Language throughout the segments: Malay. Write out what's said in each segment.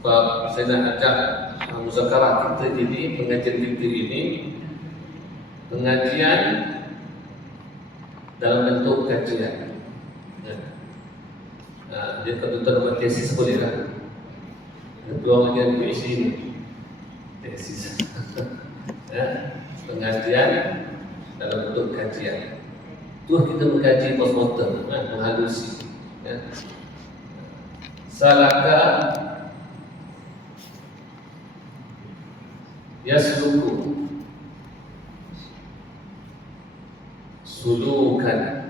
Sebab saya nak ajak muzakarah kita ini, pengajian kita ini, pengajian dalam bentuk kajian. Dia kalau tuan buat tesis boleh lah. Peluang lagi PhD ini tesis. Pengajian dalam bentuk kajian. Terus kita mengkaji postmortem, menghalusi. Salaka yasluku sulukan.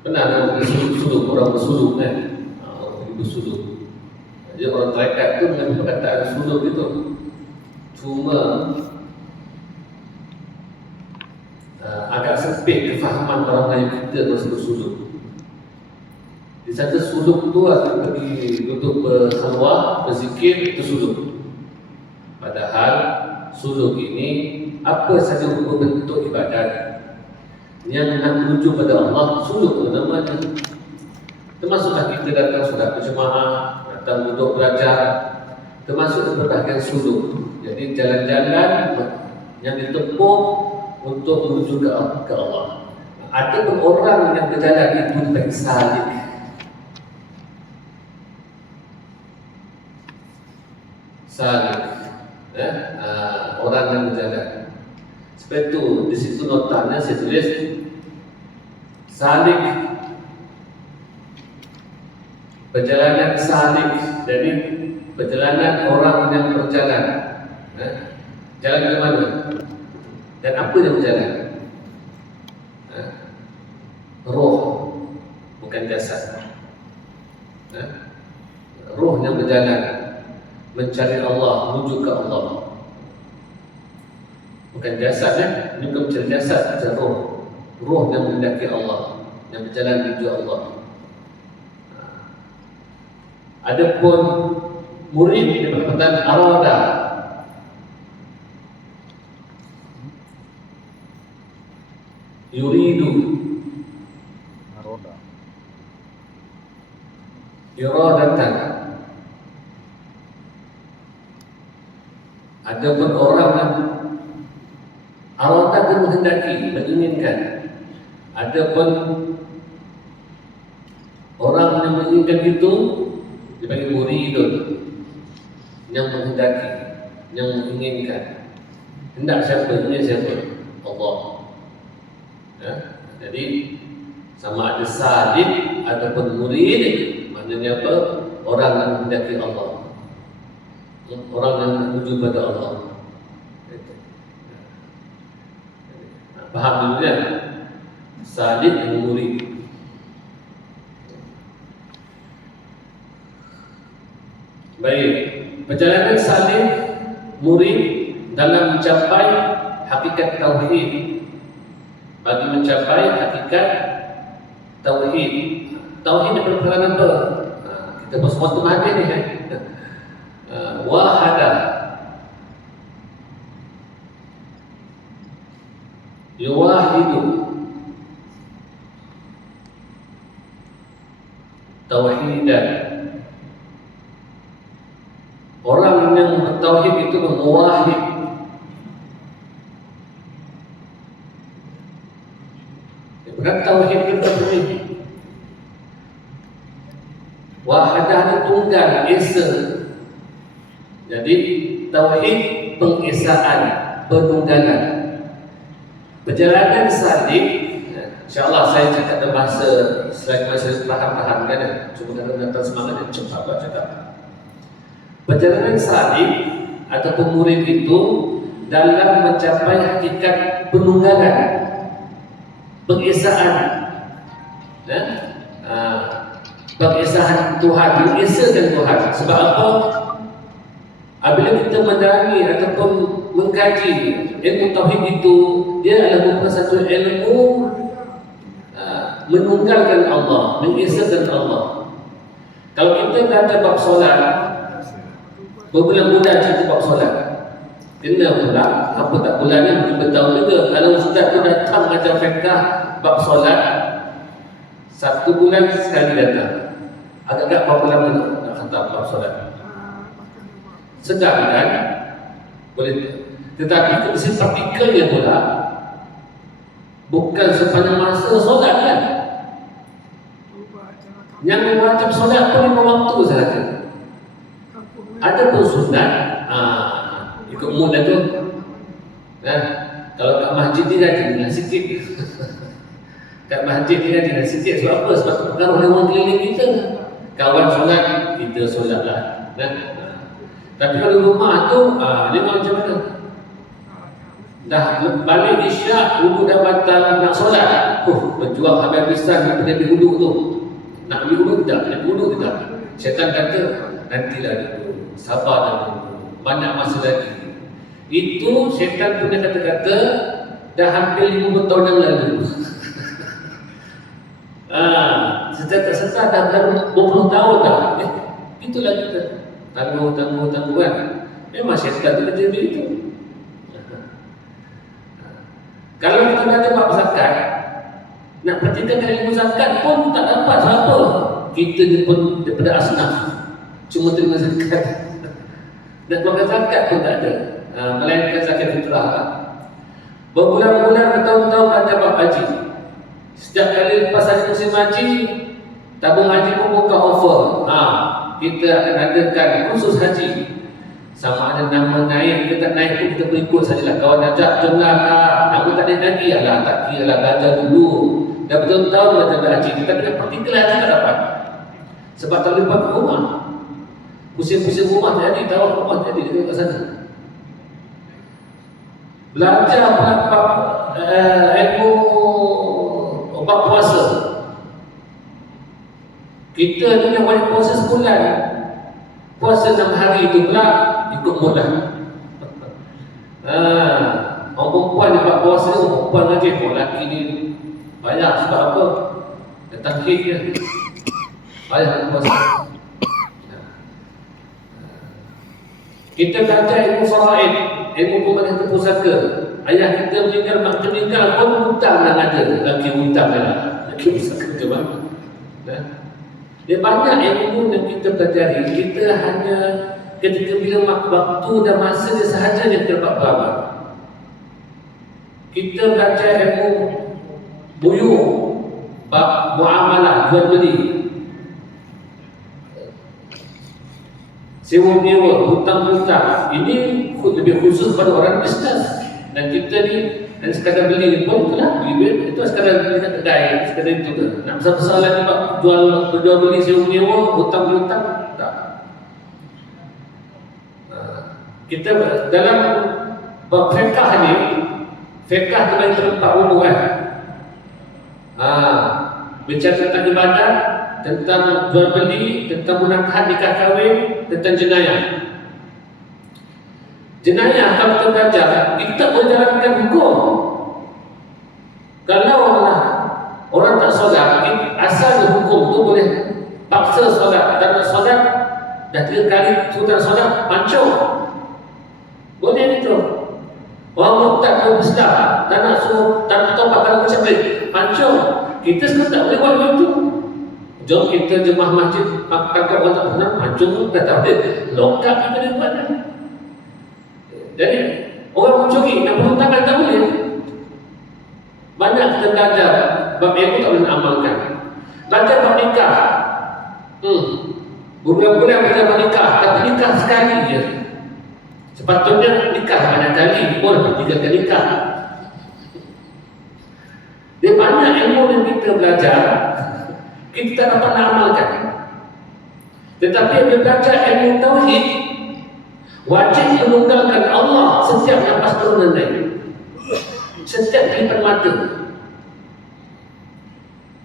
Benar orang bersuluk, orang bersuluk kan? Orang bersuluk. Jadi orang tarekat tu dengan perkataan suluk itu. Cuma agak sempit kefahaman orang Melayu kita masa bersuluk. Di sana suluk tu akan pergi duduk berhalwah, berzikir, itu suluk. Padahal suluk ini apa saja bentuk ibadat yang nak menuju pada Allah, suluk namanya. Termasuklah kita datang sudah berjemaah, datang duduk belajar, termasuk berbahagian suluk. Jadi jalan-jalan yang ditempuh untuk menuju ke Allah. Ada pun orang yang berjalan itu dipanggil salik. Salik, orang yang berjalan. Sebab itu di situ notanya saya tulis salik, perjalanan salik. Jadi perjalanan orang yang berjalan. Jalan ke mana? Dan apa yang berjalan? Roh, bukan jasad. Roh yang berjalan mencari Allah, menuju ke Allah. Bukan jasadnya, juga mencari jasad, mencari roh. Roh yang mendaki Allah, yang berjalan menuju Allah. Adapun murid di perkataan arada, yuridu, iradatan. Adapun orang yang arada itu menghendaki, menginginkan. Adapun orang yang menginginkan itu dipanggil muridun, yang menghendaki, yang menginginkan. Hendak siapa? Ini siapa? Allah. Jadi sama ada salik ataupun murid, maknanya apa? Orang yang menghendaki Allah, orang yang menuju pada Allah. Faham dulu ya? Salik dan murid. Baik, perjalanan salik murid dalam mencapai hakikat tauhid. Bagi mencapai hakikat tauhid. Tauhid itu perkara apa? Kita bersemuatu mana ni kan? Wahada, yuwahidu, tauhidan. Orang yang bertauhid itu memuwahid. Bukan tauhid itu tauhid. Wahadah itu tunggal, esa. Jadi tauhid pengesaan, penunggalan. Perjalanan salik, insyaAllah saya cakap dalam bahasa selagi saya perlahan-lahan kan. Cuma kadang datang semangat dan cepat lah cakap. Perjalanan salik ataupun murid itu dalam mencapai hakikat penunggalan, pengesaan, pengesaan Tuhan, mengesakan Tuhan. Sebab apa? Apabila kita mendalami ataupun mengkaji ilmu tauhid itu, dia adalah merupakan satu ilmu menunggalkan Allah, mengesakan Allah. Kalau kita kata bab solat, berbulan-bulan cerita bab solat, kena pula, apa tak bulannya mungkin bertahun juga. Kalau ustaz tu datang ajar fiqh bab solat, 1 bulan sekali datang. Agak-agak berapa lama nak khatam bab solat? Sedap kan? Boleh. Tetapi kondisi praktikalnya pula bukan sepanjang masa solat kan? Yang wajib solat pun 5 waktu sahaja. Ada pun sunat, ikut mood tu. Kalau kat masjid ni rajinlah sikit. Kat masjid ni rajinlah sikit. Sebab apa? Sebab pengaruh dengan orang keliling kita. Kawan solat, kita solatlah. Tapi kalau rumah tu, dia macam mana? Dah balik isyak, wudu dah batal nak solat. Berjuang habis-habisan nak pergi wuduk tu. Nak ambil wuduk tak? Nak wuduk tak? Syaitan kata, nantilah dulu. Sabar dan dulu. Banyak masa lagi. Itu syaitan punya kata-kata dah hampir 50 tahun yang lalu. Serta dah berlalu 20 tahun dah. Itulah kita. Tangguh kan. Memang syaitan tu kerja begitu. Kalau kita baca bab zakat, nak pertikan ilmu zakat pun tak dapat siapa. Kita ni pun daripada asnaf, cuma terima zakat. Nak keluarkan zakat pun tak ada, melainkan zakat fitrah lah. Berbulan-bulan, bertahun-tahun baca bab haji. Setiap kali lepas hari musim haji, tabung haji pun buka offer. Kita akan adakan khusus haji. Sama ada nama naik ke tak naik pun kita berikut sajalah. Kawan ajak, jomlah kak. Aku tak naik lagi. Alah, tak kira lah, belajar dulu. Dah bertahun-tahun belajar haji. Kita kena praktikal haji tak dapat. Sebab tak boleh buat ke rumah. Pusing-pusing rumah jadi, tawaf rumah jadi. Kita kat sana. Belajar ilmu obat puasa. Kita ni yang wajib puasa sebulan. Puasa 6 hari itu pula ikut mudah. Orang perempuan yang buat puasa ni, orang perempuan lagi. Orang lelaki ni banyak sebab apa? Datang hit je. Banyak nak puasa. Kita belajar ilmu faraid, ilmu pemerintah pusaka. Ayah kita meninggal, mak kita meninggal pun hutang dah ada. Lelaki hutang dah. Lelaki pusaka ke mana? Dia banyak ilmu yang kita pelajari. Kita hanya ketika bila waktu dan masa dia sahaja yang terdapat beramal. Kita belajar ilmu buyur, bab muamalah, jual beli, sewa menyewa, hutang-hutang. Ini lebih khusus pada orang bisnes. Dan kita ni dan sekadar beli ni pun itulah beli itu sekadar beli kat kedai, sekadar itu kan. Nak besar-besar lagi bab jual beli sewa menyewa, hutang-hutang tak. Kita dalam bab fiqh ni, fiqh tu lain tempat umum kan. Bicara tentang ibadat, tentang jual beli, tentang munakahat, nikah kahwin, tentang jenayah. Jenayah kalau kita belajar, kita menjalankan hukum. Kalau orang tak solat, asal hukum tu boleh paksa solat. Tak nak solat, dah 3 kali sudah solat, pancung. Boleh itu. Orang murtad ke Islam, tak nak suruh, tak nak tahu kalau macam ni, pancung. Kita sekarang tak boleh buat begitu. Jom kita jemaah masjid, tangkap orang tak pernah, pancung tu dah tak boleh. Lokap kita dia buat. Jadi orang mencuri, nak potong tangan tak boleh. Banyak kita belajar, bab ilmu tak boleh amalkan. Belajar bab nikah. Bulan-bulan kita menikah, tapi nikah sekali je. Sepatutnya nikah banyak kali, pun 3 kali nikah. Dia banyak ilmu yang kita belajar, kita tak dapat amalkan. Tetapi dia belajar ilmu tauhid, wajib menunggalkan Allah setiap nafas turunan naik, setiap kelipan mata.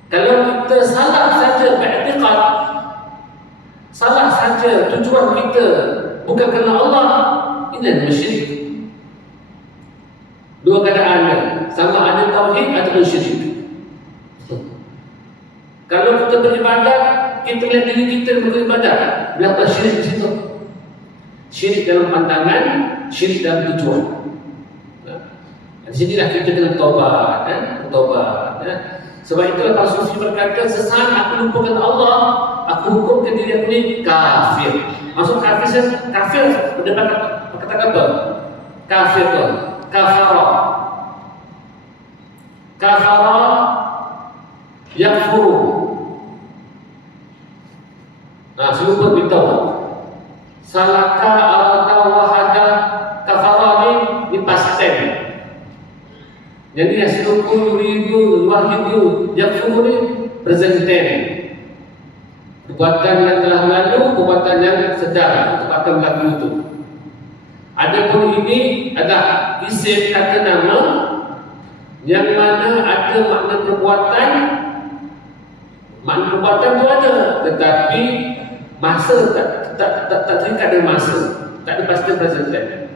Kalau kita salah saja beriktikad, salah saja tujuan kita bukan kerana Allah, ini adalah syirik. Dua keadaan dia, sama ada tauhid atau syirik. Kalau kita beribadat, kita lihat diri kita beribadat, berapa syirik di situ? Syirik dalam pandangan, syirik dalam tujuan. Di sinilah kita kena bertaubat, bertaubat. Sebab itulah para sufi berkata, sesaat aku lupakan Allah, aku aku hukumkan diri aku ini kafir. Maksud kafir berdebat kata-kata kafir tu, kafara, kafara yakfuru. Nah, seluruh beritahu salaka arata wahada kafara ni past tense. Jadi yasluku yuridu wahidu yakfuru ni present tense. Perbuatan yang telah lalu, perbuatan yang sedang untuk akan berlaku itu. Adapun ini adalah isim kata nama yang mana ada makna perbuatan. Makna perbuatan itu ada, tetapi masa tak terikat dengan masa, tak ada pasti present tense.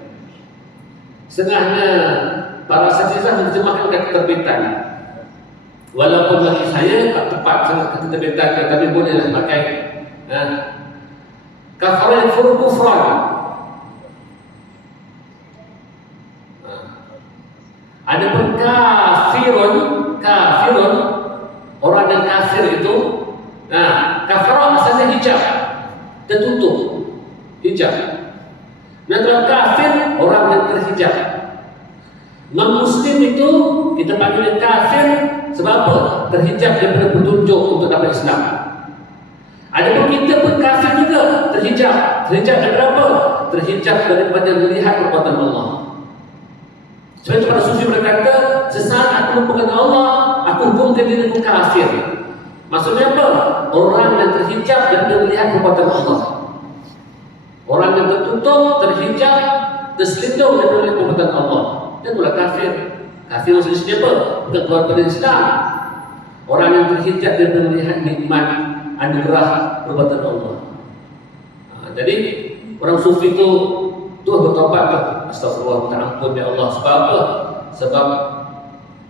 Setengahnya para sahabat menerjemahkan kata terbitan. Walaupun bagi saya tak tepat sangat kata terbitan, tetapi bolehlah pakai kafara yakfuru kufran. Adapun kafirun orang yang kafir itu, kafara asalnya hijab, tertutup hijab. Dan kalau kafir orang yang terhijab. Non-Muslim itu kita panggil kafir sebab apa? Terhijab daripada petunjuk untuk dapat Islam. Adapun kita pun kafir juga, terhijab. Terhijab daripada apa? Terhijab daripada melihat perbuatan Allah. Sebab itu para sufi berkata, sesaat aku melupakan Allah, aku hukumkan diriku kafir. Maksudnya apa? Orang yang terhijab daripada melihat perbuatan Allah. Orang yang tertutup, terhijab, terselindung daripada perbuatan Allah. Dia itulah kafir. Kafir maksudnya apa? Bukan keluar dari Islam. Orang yang terhijab daripada melihat nikmat anugerah perbuatan Allah. Jadi orang sufi itu bertobat. Astagfirullah, minta ampun ya Allah. Sebab apa? Sebab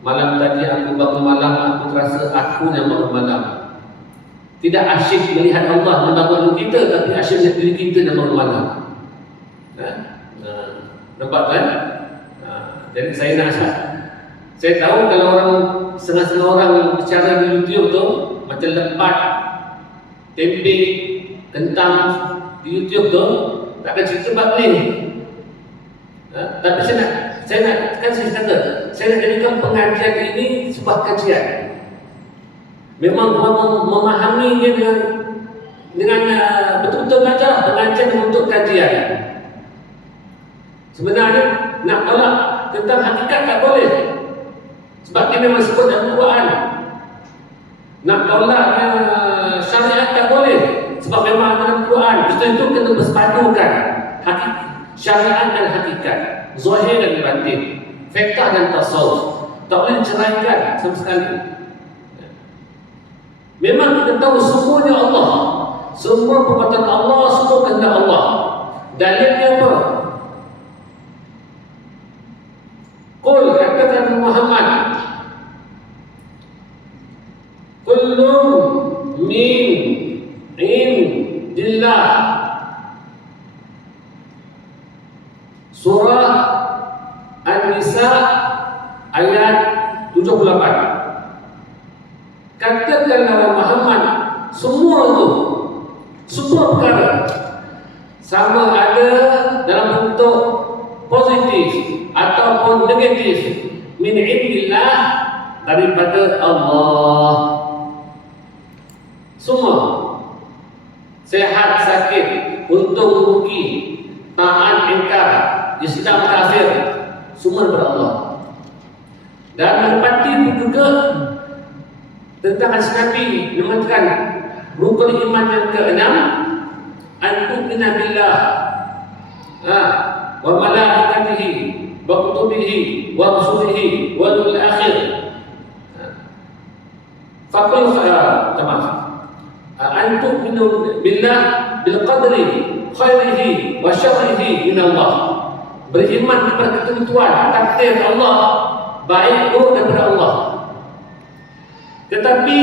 malam tadi aku bangun malam, aku terasa aku yang bangun malam. Tidak asyik melihat Allah yang bangun kita, tapi asyik melihat diri kita yang bangun malam. Nampak kan? Jadi saya tahu kalau orang setengah-setengah orang bicara di YouTube tu macam lepat, tempe, kentang di YouTube tu takkan cerita bab ni. Tapi saya nak jadikan pengajian ini sebuah kajian. Memang memahami dia dengan betul-betul belajar pengajian untuk kajian. Sebenarnya nak tolak tentang hakikat tak boleh. Sebab dia memang sebut dalam Quran. Nak tolak syariat tak boleh. Sebab memang dalam Quran. Itu kena bersepadukan syariat dan hakikat, zahir dan batin, fiqh dan tasawuf. Tak boleh ceraikan sama sekali. Memang kita tahu semuanya Allah, semua perbuatan Allah, semua kehendak Allah. Dalilnya apa? Qul, katakan Muhammad, kullum min indillah. Surah An-Nisa ayat 78. Katakanlah Muhammad, semua itu, semua perkara sama ada dalam bentuk positif ataupun negatif, min indillah, daripada Allah. Semua sehat sakit, untung rugi, taat ingkar, Islam kafir, semua daripada Allah. Dan menepati juga tentang hadis Nabi mengatakan rukun iman yang ke-6, an tu'mina billah wa malaikatihi wa kutubihi wa rusulihi wal yawmil akhir. Faqul an tu'minu billah bil qadri khairihi wa syarrihi min Allah. Beriman kepada ketentuan takdir Allah, baik buruk daripada Allah. Tetapi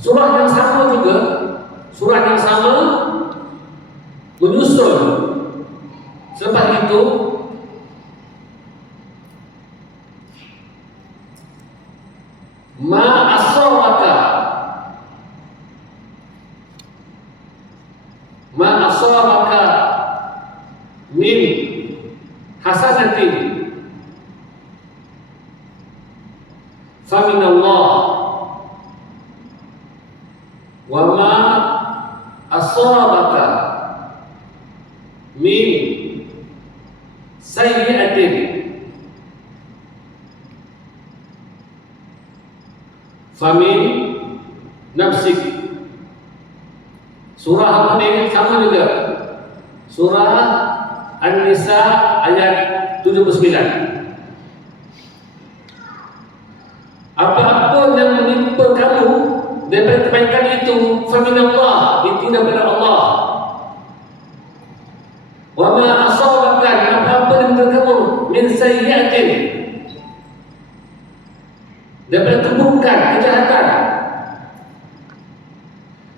surah yang sama juga, surah yang sama menyusul selepas itu ma asawaka hasanatin faminallah wa ma asabaka min sayyi'atin famin nafsik. Surah apa ni? Sama juga. Surah An-Nisa ayat 79. Apa-apa yang menimpa kamu daripada kebaikan itu, faminallah, itu daripada Allah. Wa ma asabaka, apa-apa yang menimpa kamu min sayyi'atin, daripada keburukan, kejahatan,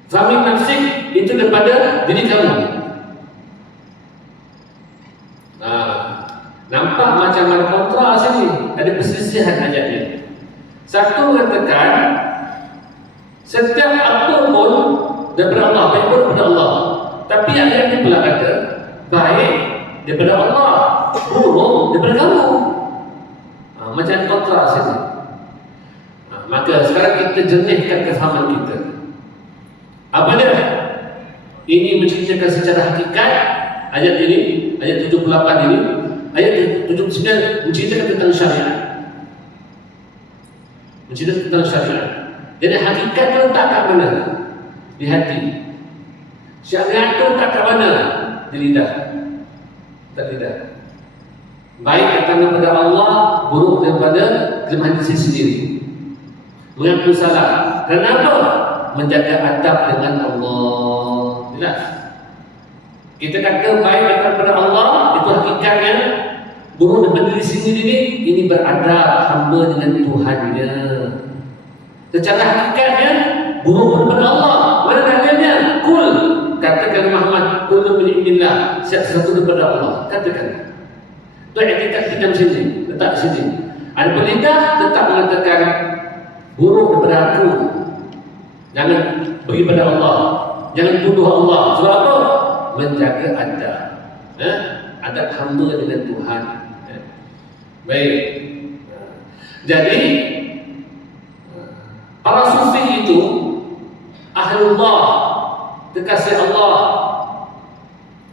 famin nafsik, itu daripada diri kamu. Nampak macam ada kontra sini, ada perselisihan ayatnya. Satu mengatakan setiap apa pun daripada Allah, baik pun daripada Allah. Tapi ayat ini pula kata baik daripada Allah, buruk daripada kamu. Macam kontra sini. Maka sekarang kita jernihkan kefahaman kita. Apa dia? Ini menceritakan secara hakikat. Ayat ini, ayat 78 ini, ayat 79 menceritakan tentang syariat. Menceritakan tentang syariat. Jadi hakikat itu letak kat mana? Di hati. Syariat itu letak kat mana? Di lidah. Tak lidah. Baik datang daripada Allah, buruk daripada kelemahan diri sendiri. Mengaku salah. Kenapa? Menjaga adab dengan Allah. Jelas. Kita kata baik datang daripada Allah, itu hakikatnya. Buruk daripada diri sendiri ini beradab hamba dengan Tuhannya. Secara hakikatnya buruk daripada Allah. Mana dalilnya? Kul, katakan Muhammad, kullu min indillah, sesuatu daripada Allah. Katakan. Itu etikat kita sini, letak sini. Ada lidah tetap mengatakan buruk daripada aku. Jangan pergi pada Allah. Jangan tuduh Allah. Sebab apa? Menjaga adab. Adab hamba dengan Tuhan. Baik. Jadi para sufi itu ahlullah, kekasih Allah.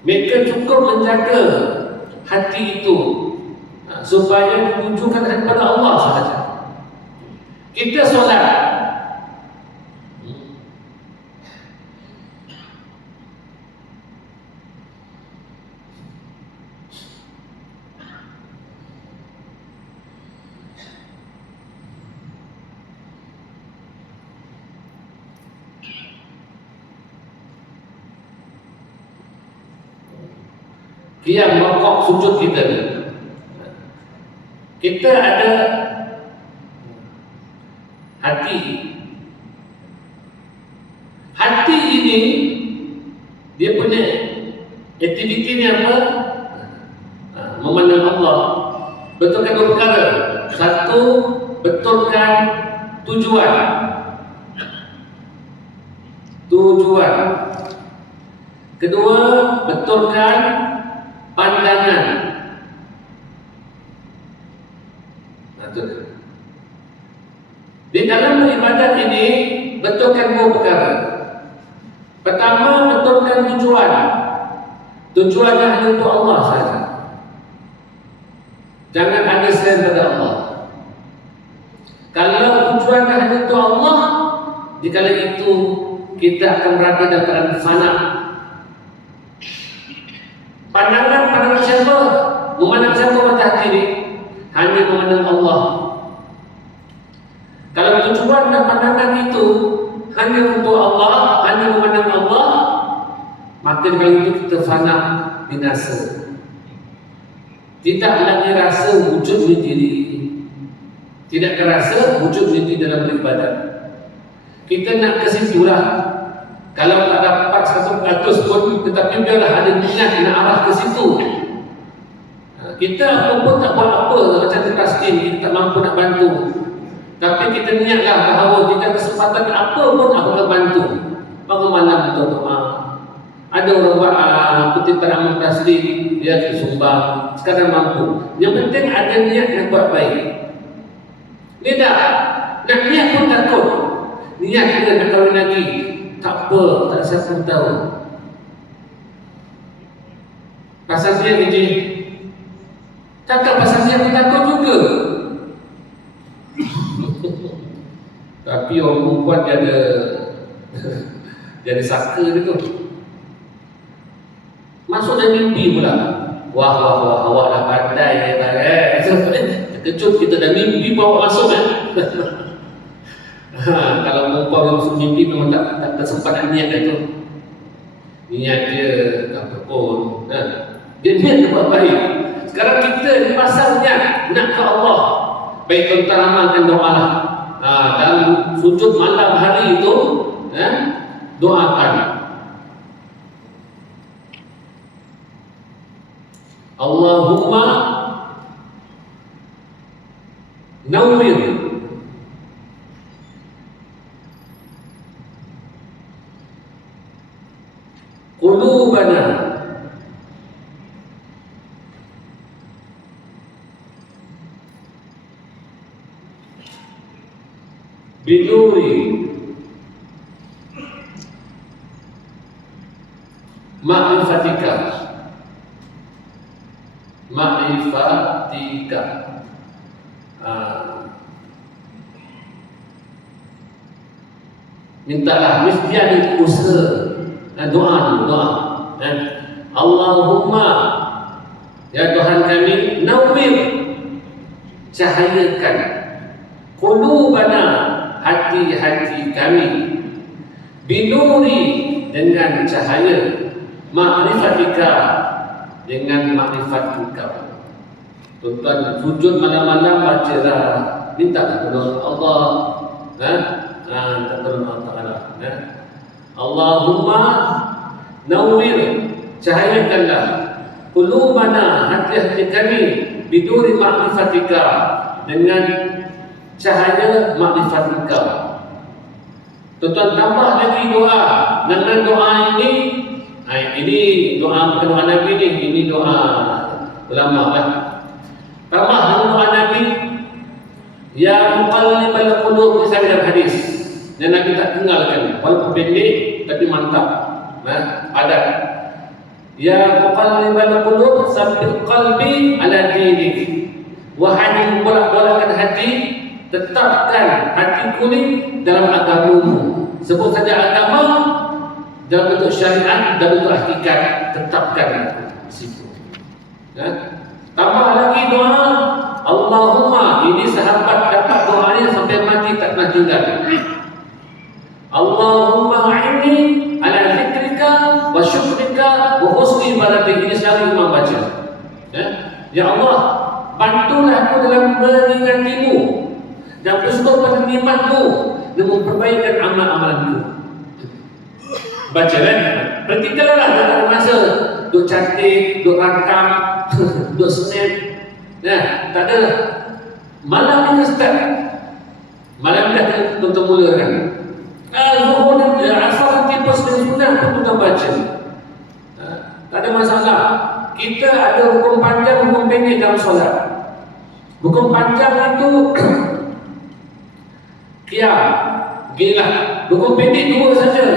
Mereka cukup menjaga hati itu supaya ditujukan kepada Allah sahaja. Kita solat, qiyam, rukuk, sujud kita ni, kita ada hati. Hati ini dia punya aktiviti ni apa? Memandang Allah. Betulkan dua perkara. Satu, betulkan tujuan. Kedua, betulkan pandangan. Di dalam beribadat ini betulkan dua perkara. Pertama, betulkan tujuan. Tujuannya hanya untuk Allah saja. Jangan ada selain pada Allah. Kalau tujuannya hanya untuk Allah, dikala itu kita akan berada dalam keadaan fana. Pandangan siapa? Memandang siapa pada hati ini? Hanya memandang Allah. Kalau tujuan dan pandangan itu hanya untuk Allah, hanya memandang Allah, maka kalau itu kita fana, binasa. Tidak lagi rasa wujud diri. Tidak kerasa wujud diri dalam beribadat. Kita nak ke situlah. Kalau tak dapat 100% pun, tetapi biarlah ada niat nak arah ke situ. Kita apa pun tak buat apa, macam terkasih, kita tak mampu nak bantu. Tapi kita niatlah bahawa jika kesempatan apa pun aku akan bantu. Bagaimana kita doa? Ada orang buat kutipan amal taslim, dia sumbang, sekadar mampu. Yang penting ada niat yang buat baik. Dia nak niat pun takut. Niat dia nak kahwin lagi, tak apa, tak siapa tahu. Pasal dia ni, cakap pasal dia pun takut juga. Tapi orang perempuan dia ada dia ada saka dia tu. Masuk dalam mimpi pula. Wah, awak dah pandai ya, terkejut kita dah mimpi pun awak masuk kan. Kalau perempuan masuk mimpi memang tak tersempat niat dia tu. Niat dia apa pun. Dia niat dia buat baik. Sekarang kita ni pasal niat nak ke Allah. Baik tuan-tuan amalkan doa lah. Dalam sujud malam hari itu, doakan. Allahumma nawwir qulubana binuri ma'rifatika mintalah, mesti ada usaha. Doa. Allahumma, ya Tuhan kami, nawwir, cahayakan qulubana, hati-hati kami, binuri, dengan cahaya, ma'rifatika, dengan makrifat engkau. Tuan-tuan sujud malam-malam bacalah, minta pertolongan Allah, minta pertolongan Allah Taala. Allahumma nawwir, cahayakanlah qulubana, hati-hati kami, biduri ma'rifatika, dengan cahaya makrifat engkau. Tuan-tuan tambah lagi doa. Dengan doa ini doa bukan doa Nabi ni, ini doa ulama lah. Tambah dengan doa Nabi, ya muqallibal qulub, disebut dalam hadis. Dan Nabi tak tinggalkan, walaupun pendek tapi mantap. Padat. Ya muqallibal qulub, sabbit qalbi ala dinik. Wahai yang bolak-balakan hati, tetapkan hatiku ni dalam agamamu. Sebut saja agama dalam bentuk syariat, dalam bentuk hakikat, tetapkan di situ. Tambah lagi doa, Allahumma, ini sahabat dapat doanya sampai mati tak pernah tinggal. Allahumma a'inni ala zikrika wa syukrika wa husni ibadatik. Ini selalu imam baca. Ya Allah, bantulah aku dalam mengingatimu dan bersyukur pada nikmatmu dan memperbaikan amal-amalanku. Baca kan? Pertigalah tak ada masa duk cantik, duk rakam, duk snap. Tak ada. Malam ni start. Malam dah tuan-tuan mulakan. Zuhur dan asar nanti pas dari sunnah pun tuan baca. Tak ada masalah. Kita ada hukum panjang, hukum pendek dalam solat. Hukum panjang itu qiyam, gila. Hukum pendek dua saja.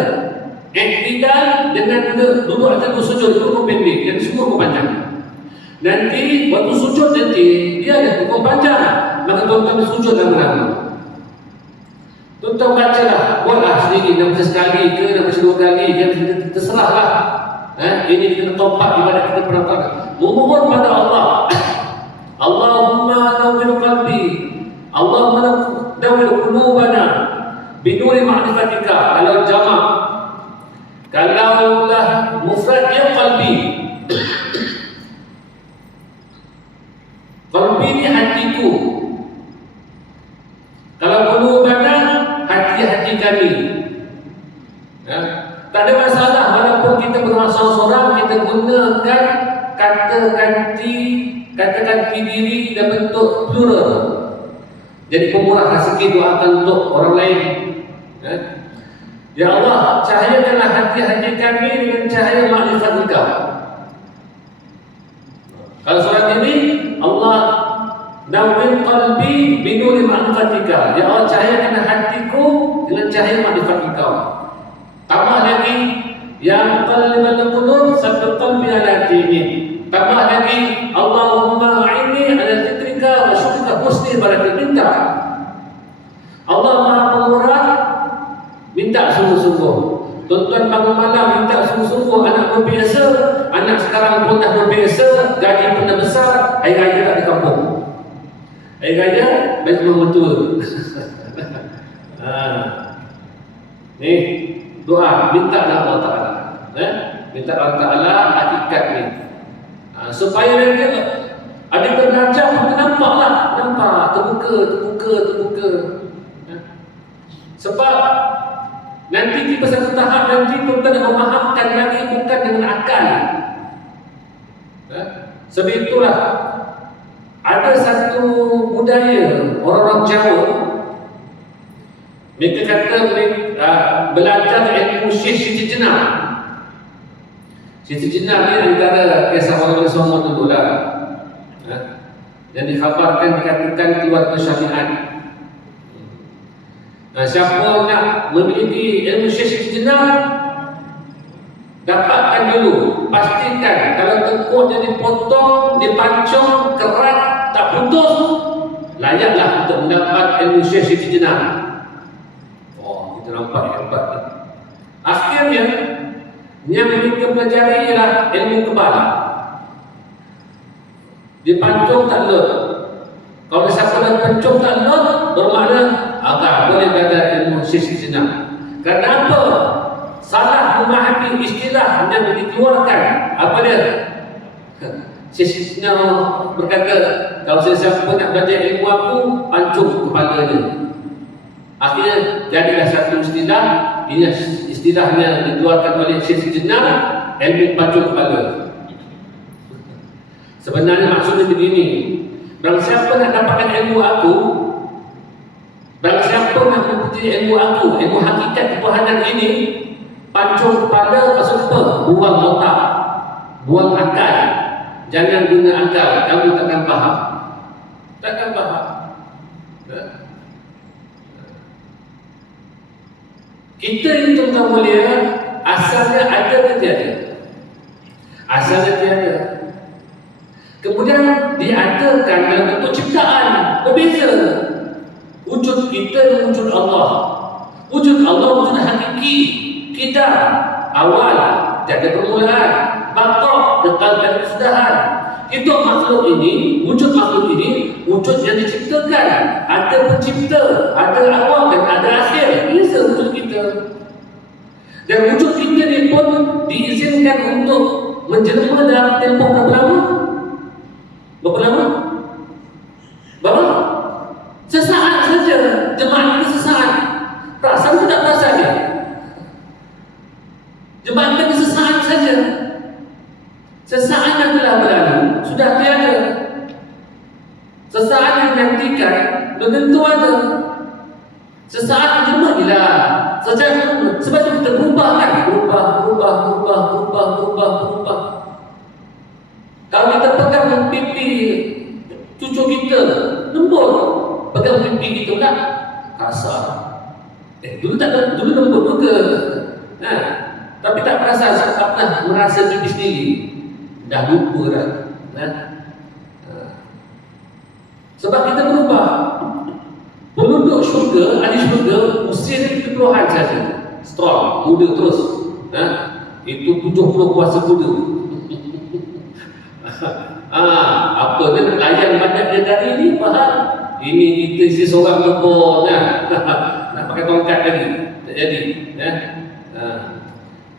Iktidal dengan duduk atau sujud, itu hukum pendek. Dan semua hukum panjang. Nanti waktu sujud nanti dia ada hukum panjang. Maka tuan-tuan sujud lama-lama. Tuan-tuan bacalah, buatlah sendiri, nak baca sekali ke, nak baca 2 kali, terserahlah. Ini kita topak ibadat kita perantar. Memohon pada Allah. Allahumma nawwir qalbi, Allahumma nawwir qulubana binuri ma'rifatika. Kalau jamak, kalau lah mufrad dia qalbi. Qalbi ni hatiku. Kalau qulubana, hati-hati kami. Tak ada masalah walaupun kita berdoa seorang, kita gunakan kata ganti diri dan bentuk plural. Jadi pemurah sikit doakan untuk orang lain. Ya Allah, cahayakanlah hati-hati kami dengan cahaya makrifat Engkau. Kalau solat ini, Allah nawwir qalbi binuri ma'rifatika. Ya Allah, cahayakan hatiku dengan cahaya makrifat Engkau. Tambah lagi, ya muqallibal qulub sabbit qalbi ala dinik. Tambah lagi, Allahumma a'inni ala zikrika wa syukrika husni ibadatik. Minta Allah Maha Pemurah, minta sungguh-sungguh. Tuan-tuan bangun malam minta sungguh-sungguh. Anak berbiasa, anak sekarang pun dah berbiasa, gaji pun dah besar, hari raya tak di kampung. Hari raya bagi mentua. Ni doa, minta Allah Ta'ala, minta Allah Ta'ala hakikat ni, supaya nanti ada belajar pun nampak lah, nampak terbuka. Sebab nanti di satu tahap nanti tuan-tuan nak memahamkan lagi bukan dengan akal. Sebab itulah ada satu budaya orang-orang Jawa, mereka kata belajar ilmu Syekh Siti Jenar. Siti Jenar ni antara kisah orang Songo dulu lah, yang dikhabarkan dikatakan keluarga syariat. Siapa nak memiliki ilmu Syekh Siti Jenar, dapatkan dulu, pastikan kalau tengkuknya dipotong, dipancung, kerat, tak putus, layaklah untuk mendapat ilmu Syekh Siti Jenar. Kita nampak hebat ni. Akhirnya yang mereka pelajari ialah ilmu kebal. Dipancung tak lut. Kalau siapa dah pancung tak lut, bermakna agak boleh belajar ilmu Syekh Siti Jenar. Kenapa? Salah memahami istilah yang dikeluarkan. Apa dia? Syekh Siti Jenar berkata, kalau siapa nak belajar ilmu aku, pancung kepalanya. Akhirnya jadilah satu istilah. Ini istilahnya dikeluarkan oleh Syekh Siti Jenar, ilmu pancung kepala. Sebenarnya maksudnya begini, barang siapa nak dapatkan ilmu aku, barang siapa nak mempelajari ilmu aku, ilmu hakikat ketuhanan ini, pancung kepala maksud apa? Buang otak, buang akal. Jangan guna akal, kamu takkan faham. Takkan faham. Kita ini tuan-tuan mulia, asalnya ada ke tiada? Asalnya tiada. Kemudian diadakan dalam bentuk ciptaan, berbeza. Wujud kita dan wujud Allah. Wujud Allah wujud hakiki. Kita awal, tiada permulaan, baqa, kekal dan kesudahan. Itu makhluk ini, wujud makhluk ini, wujud yang diciptakan. Ada pencipta, ada awal dan ada akhir. Biasa wujud kita. Dan wujud kita ni pun diizinkan untuk menjelma dalam tempoh berapa lama? Berapa lama? Berapa? Sesaat saja. Jemaah kita sesaat. Perasan tu tak perasan dia. Jemaah kita sesaat saja. Sesaat yang telah berlalu sudah tiada. Sesaat yang dinantikan belum tentu ada. Sesaat jemaah hilang. Sebab itu kita berubah kan? Berubah. Kalau kita pegang pipi cucu kita, lembut. Pegang pipi kita pula kasar. Dulu lembut juga. Tapi tak perasan, tak pernah merasa pipi sendiri. Dah lupa dah. Sebab kita berubah. Penduduk syurga, ahli syurga, usia dia 70-an saja. Strong, muda terus. Itu 70 kuasa kuda. Apa dia nak layan banyak dia dari ni, faham? Ini kita isi seorang kebun, nak pakai tongkat lagi. Tak jadi.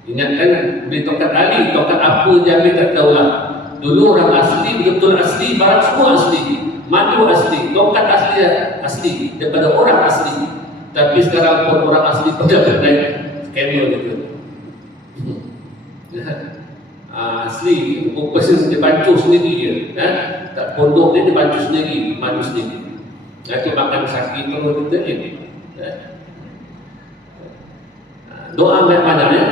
Ingatkan beli tongkat Ali, tongkat apa je ambil tak tahulah. Dulu orang asli, betul asli, barang semua asli. Madu asli, tongkat asli daripada orang asli. Tapi sekarang pun orang asli pada naik skammer gitu. Asli, person dia bancuh sendiri dia. Tak pondok dia bancuh sendiri, madu sendiri. Nanti makan sakit terus kita ni. Doa banyak-banyak ya.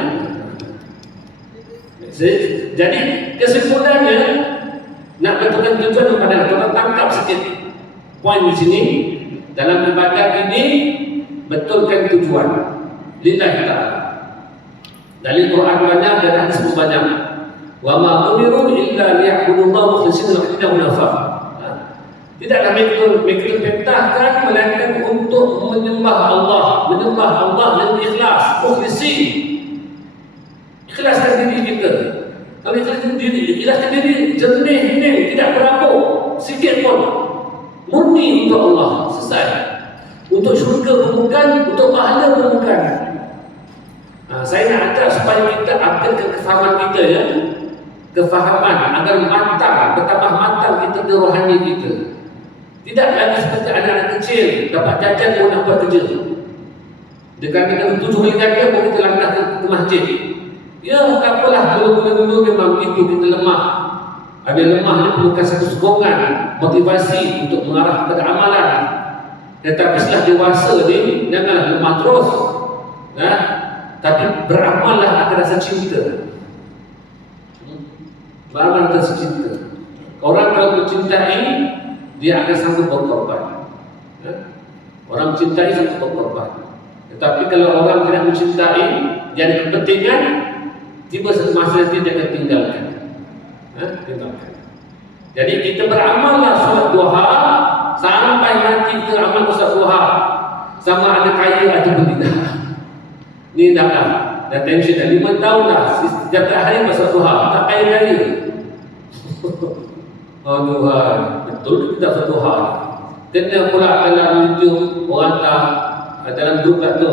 Jadi kesimpulannya nak dengan tujuan kepada kita tangkap sikit poin di sini. Dalam ibadat ini betulkan tujuan lillahi ta'ala. Dari Quran banyak dan hadis pun banyak. Wa ma umiru illa liya'budullaha mukhlishina lahu hunafa. Tidaklah mereka diperintahkan melainkan untuk menyembah Allah dengan ikhlas, mukhlisin. Ikhlaskan diri kita. Kalau ikhlaskan diri jernih ini, tidak berabuk sikit pun. Murni untuk Allah, selesai. Untuk syurga pun bukan, untuk pahala pun bukan. Saya nak ajak supaya kita upgrade kefahaman kita, ya. Kefahaman agar matang, bertambah matang kita ke rohani kita. Tidak lagi seperti anak-anak kecil dapat jajan pun nak buat kerja. Dia kata 7 kali ganda pun kita langkah ke masjid. Ya, tak apalah, dulu memang itu kita lemah. Ada lemah ni perlukan satu sokongan, motivasi untuk mengarah kepada amalan. Tetapi setelah dewasa ni, janganlah lemah terus. Tapi beramallah akan rasa cinta. Beramal akan rasa cinta. Orang kalau mencintai, dia akan sanggup berkorban. Orang mencintai sanggup berkorban. Tetapi kalau orang tidak mencintai, dia ada kepentingan, tiba satu masa nanti dia akan tinggalkan. Jadi kita beramallah solat duha sampai nanti kita amal solat duha, sama ada kaya atau tidak. Ini dah tension dah 5 tahun dah setiap hari solat duha, tak kaya. Duha betul kita solat duha. Kena pula dalam YouTube orang dalam grup tu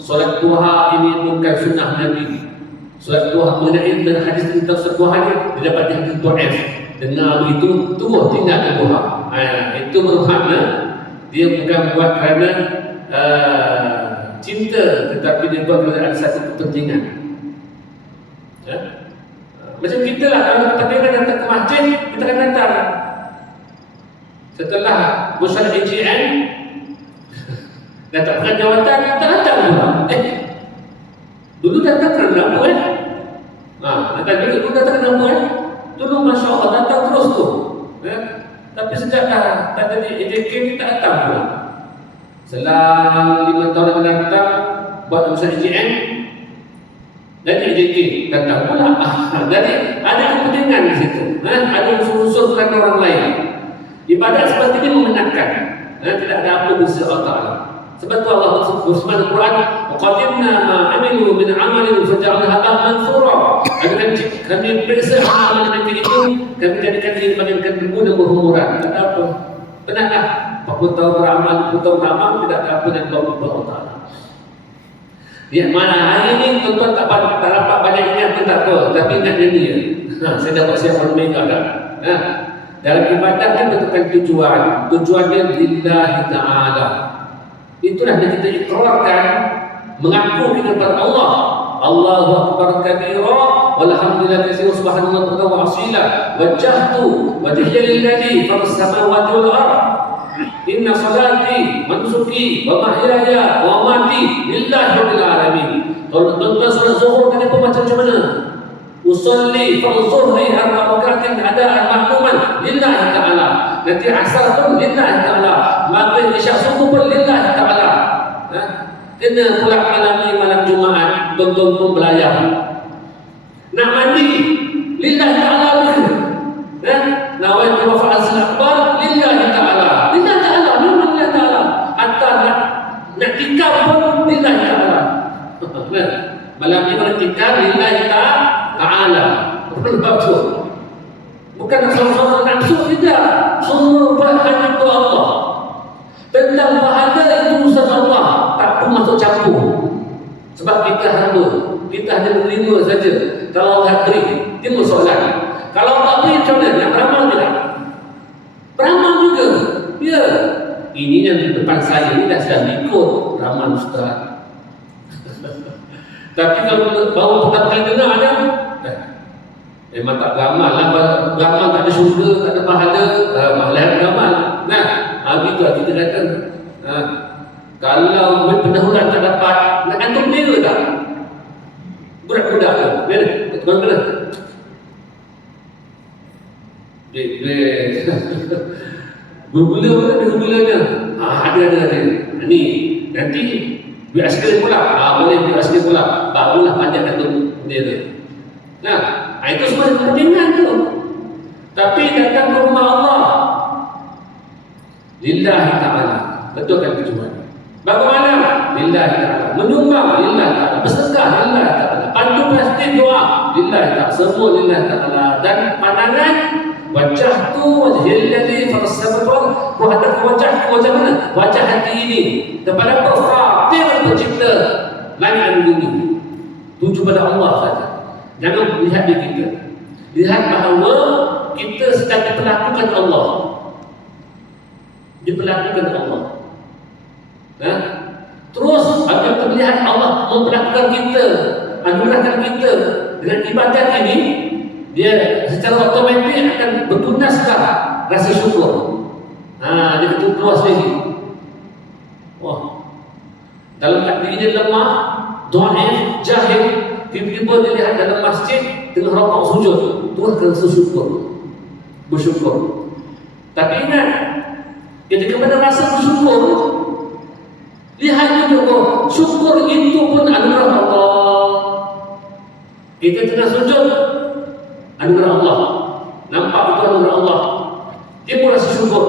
solat duha ini bukan sunnah Nabi. Solat duha mengenai hadis tentang solat duha dia dapat hadis dhaif. Dengar begitu terus tinggal duha. Itu bermakna dia bukan buat kerana cinta, tetapi dia buat kerana ada satu kepentingan. Macam kita lah, kalau kepentingan datang ke masjid, kita akan datang. Setelah bersolat AGN, datang ke jawatan, kita datang pula. Dulu datang kerana apa datang dulu datang kerana apa dulu Masya Allah datang terus tu. Tapi sejak dah tak jadi AJK ni tak datang pula. Selang 5 tahun akan datang buat usaha AJN, jadi AJK datang pula. Jadi ada kepentingan di situ. Ada unsur-unsur kerana orang lain. Ibadat seperti ini memenangkan. Tidak ada apa bisa Allah Ta'ala. Sebab tu Allah berfirman dalam Quran, "Qadimna ma 'amilu min 'amalin faj'alnahu mansura." Kami periksa amalan mereka itu, kami jadikan dia bagaikan debu dan berhumuran. Tak ada apa. Tenanglah, 40 tahun beramal, 40 tahun beramal, tidak ada apa yang Allah Ta'ala. Yang mana hari ini tuan-tuan tak dapat banyak ingat pun tak apa, tapi ingatnya dia. Saya dapat siap mereka dah. Dalam ibadat kan betulkan tujuan. Tujuannya lillahi ta'ala. Itulah yang kita ikrarkan, mengaku kita kepada Allah. Allahu akbar kabira walhamdulillah katsira subhanallah wa asila wajjahtu wajhiya lilladzi faras samawati wal ardh inna salati wa nusuki wa mahyaya wa mamati lillahi rabbil alamin. Kalau tuan-tuan salat zuhur kan apa macam mana? Usalli fardhuhri arba rakaat adaan mahmuman lillahi ta'ala. Nanti asar pun lillahi ta'ala. Maghrib isya subuh pun lillahi ta'ala. Kena pula malam Jumaat tuan-tuan pun belayar. Nak mandi lillahi ta'ala pun. Nawaitu rafa'al akbar lillahi ta'ala. Lillahi ta'ala, memang lillahi ta'ala. Hatta nak tikar pun lillahi ta'ala. Malam ni bertikar lillahi ta'ala. Bukan sama-sama nafsu, tidak. Semua hanya untuk Allah. Tentang pahala itu urusan Allah, tak perlu masuk campur. Sebab kita hamba, kita hanya menerima saja. Kalau Allah beri, dia solat. Kalau tak beri, macam mana? Nak beramal tidak? Beramal juga. Ya. Ini yang di depan saya ni dah sedang ikut beramal Ustaz. Tapi kalau baru pertama kali dengar ada, memang tak beramal lah. Beramal tak ada syurga, tak ada pahala. Malah beramal. Begitu lah kita kata. Kalau pendahuluan tak dapat, nak kantung bendera tak? Budak-budak tu, mana? Mana? Duit bergula mana bergulanya? Ada. Ini nanti duit askar pula. Boleh duit askar pula. Barulah panjang tu dia tu. Nah, itu semua kepentingan tu. Tapi datang ke rumah Allah lillahi ta'ala. Betul kan tujuan? Bagaimana? Lillahi ta'ala. Menyumbang lillahi ta'ala. Bersedekah lillahi ta'ala. Bantu plastik doa lillahi ta'ala. Semua lillahi ta'ala. Dan pandangan wajah tu wajhil ladzi farsabat ku hadap wajah mana? Wajah hati ini kepada Fatir pencipta langit dan bumi. Tuju pada Allah saja. Jangan melihat diri kita. Lihat bahawa kita sedang diperlakukan Allah. Diperlakukan Allah. Terus apabila kita melihat Allah memperlakukan kita, anugerahkan kita dengan ibadat ini, dia secara otomatik akan bertunaskan rasa syukur. Dia keluar sendiri. Wah, dalam diri dia lemah, dhaif, jahil, tiba-tiba dia lihat dalam masjid tengah rokok sujud, terus rasa syukur, bersyukur. Tapi ingat, ketika mana rasa bersyukur, lihat juga, syukur itu pun anugerah Allah. Kita tengah sujud, anugerah Allah. Nampak itu anugerah Allah. Timbul rasa syukur.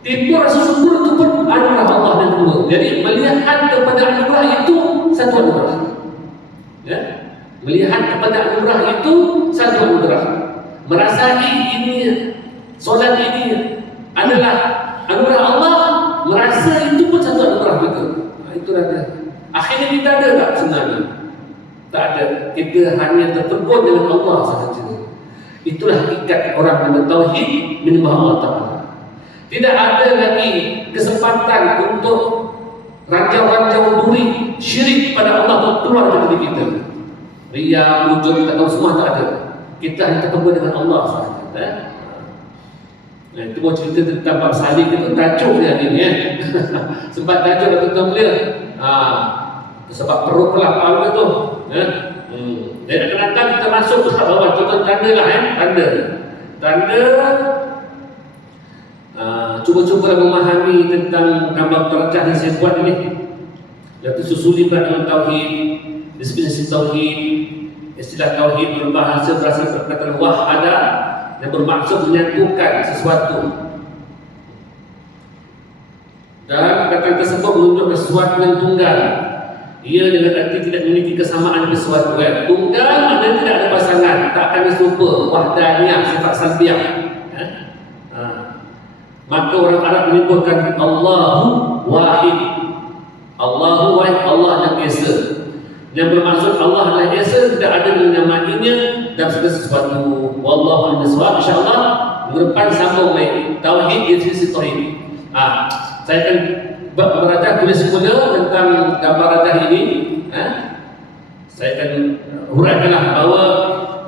Timbul rasa syukur itu pun anugerah Allah dan kedua. Jadi melihat kepada anugerah itu satu anugerah. Ya? Melihat kepada anugerah itu satu anugerah. Merasai ini, solat ini adalah anugerah Allah. Merasa itu pun satu anugerah kita. Itulah dia. Akhirnya kita ada tak sebenarnya? Tak ada. Kita hanya terpegun dengan Allah sahaja. Itulah hakikat orang yang bertauhid menyembah Allah Ta'ala. Tidak ada lagi kesempatan untuk ranjau-ranjau duri syirik pada Allah untuk keluar dari diri kita. Ria, wujud, tak tahu semua tak ada. Kita hanya terpegun dengan Allah sahaja. Itu mau cerita tentang bab salib itu tajuk dia hari ni. Sebab tajuk betul-betul mulia. Sebab perut pelapal betul. Dan akan datang kita masuk ke bawah. Contoh tanda lah Tanda cuba-cuba memahami tentang gambar tercah yang saya buat ini. Iaitu susuli dalam tauhid, definisi tauhid, istilah tauhid berbahasa berasal dari perkataan wahada yang bermaksud menyatukan sesuatu. Dan perkataan tersebut menunjukkan sesuatu yang tunggal. Ia dengan arti tidak memiliki kesamaan sesuatu. Tunggal maknanya tidak ada pasangan, tak akan serupa. Wahdaniyah, sifat salbiah. Maka orang Arab menyebutkan Allahu Wahid. Allahu Wahid, Allah yang esa. Yang bermaksud Allah adalah esa, tidak ada dengan namanya dalam segala sesuatu. Wallahu a'lam. InsyaAllah minggu depan sambung baik tauhid, definisi tauhid. Saya akan Raja tulis semula tentang gambar Raja ini. Saya akan huraikanlah bahawa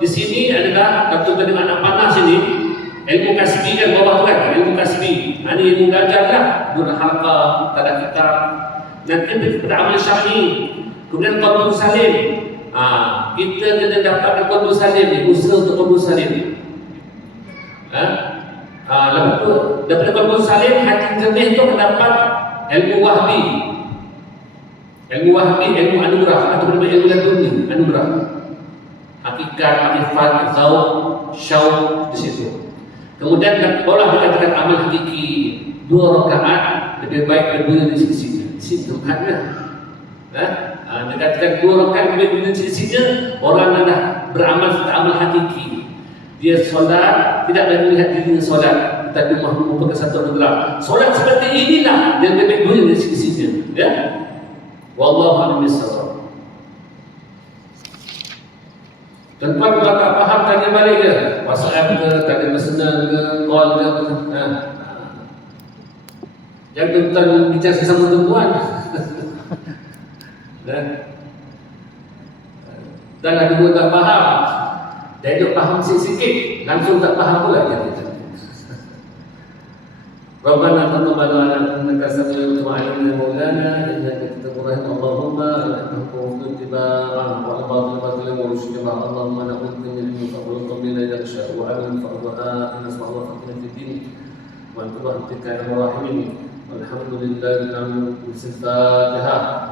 di sini adalah satu kalimat anak panas ini. Ilmu kasbi kan bawah tu kan, ilmu kasbi. Ini ilmu belajar lah, guna halqa, tanda kitab. Nanti pada amal syar'i. Kemudian qaulul salim. Kita kena dapatkan qaulul salim ni, usaha untuk qaulul salim. Lepas tu daripada qaulul salim, hati jernih tu mendapat ilmu wahbi. Ilmu wahbi, ilmu anugerah atau ilmu laduni, anugerah. Hakikat, makrifat, zauq, syauq di situ. Kemudian olah dikatakan amal hakiki 2 rakaat lebih baik berbunyi di sisi tempatnya. Dikatakan 2 rakaat lebih berbunyi di sisinya, orang dah beramal serta amal hakiki. Dia solat tidak lagi melihat dirinya solat, tetapi merupakan satu anugerah. Solat seperti inilah yang lebih berbunyi di sisinya. Ya, wallahu a'lam bishawab. Tuan-tuan kalau tak faham tanya balik je. WhatsApp ke, tanya personal ke, call ke apa. Jangan tuan-tuan bicara sesama tuan-tuan. Dan ada dua tak faham. Dia duk faham sikit-sikit, langsung tak faham pula dia. Rabbana taqabbal minna innaka samiul alim ya maulana innaka taqabbal Allahumma innaka taqabbal tiba wa al-batil ورشد بعض. اللهم نعوذ بك من علم فضل قبل لا يغشى وعلم فضل نسمع الله فقنا في الدين وأنت برحمتك يا أرحم الراحمين. والحمد لله رب العالمين. الفاتحة.